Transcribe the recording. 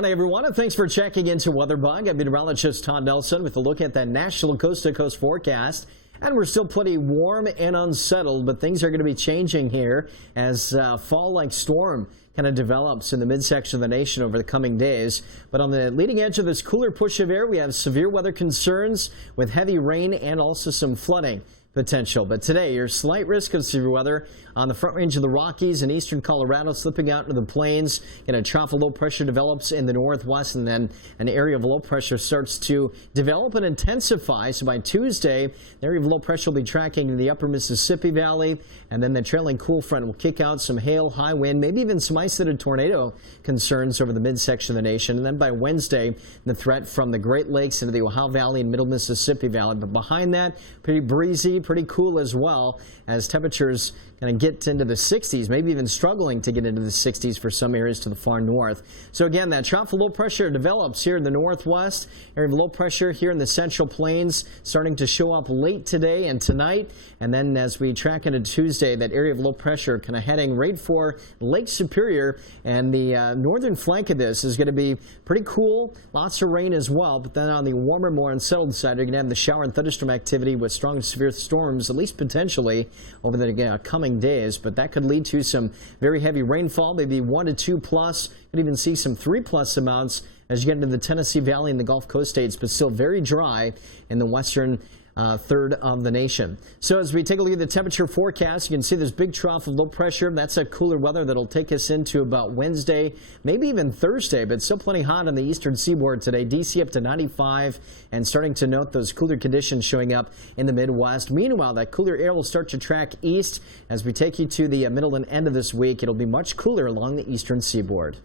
Hi everyone, and thanks for checking into WeatherBug. I'm meteorologist Todd Nelson with a look at that national coast-to-coast forecast. And we're still pretty warm and unsettled, but things are going to be changing here as fall-like storm kind of develops in the midsection of the nation over the coming days. But on the leading edge of this cooler push of air, we have severe weather concerns with heavy rain and also some flooding potential. But today, your slight risk of severe weather on the front range of the Rockies and eastern Colorado, slipping out into the plains. And a trough of low pressure develops in the northwest, and then an area of low pressure starts to develop and intensify. So by Tuesday, the area of low pressure will be tracking in the upper Mississippi Valley, and then the trailing cool front will kick out some hail, high wind, maybe even some isolated tornado concerns over the midsection of the nation. And then by Wednesday, the threat from the Great Lakes into the Ohio Valley and middle Mississippi Valley. But behind that, pretty breezy, pretty cool as well, as temperatures kind of get into the 60s, maybe even struggling to get into the 60s for some areas to the far north. So again, that trough of low pressure develops here in the northwest. Area of low pressure here in the central plains starting to show up late today and tonight. And then as we track into Tuesday, that area of low pressure kind of heading right for Lake Superior. And the northern flank of this is going to be pretty cool. Lots of rain as well. But then on the warmer, more unsettled side, you're going to have the shower and thunderstorm activity with strong severe storms, at least potentially over the coming days. But that could lead to some very heavy rainfall, maybe 1 to 2 plus. Could even see some 3 plus amounts as you get into the Tennessee Valley and the Gulf Coast states, but still very dry in the western third of the nation. So as we take a look at the temperature forecast, you can see this big trough of low pressure. That's a cooler weather that'll take us into about Wednesday, maybe even Thursday, but still plenty hot on the eastern seaboard today. DC up to 95, and starting to note those cooler conditions showing up in the Midwest. Meanwhile, that cooler air will start to track east as we take you to the middle and end of this week. It'll be much cooler along the eastern seaboard.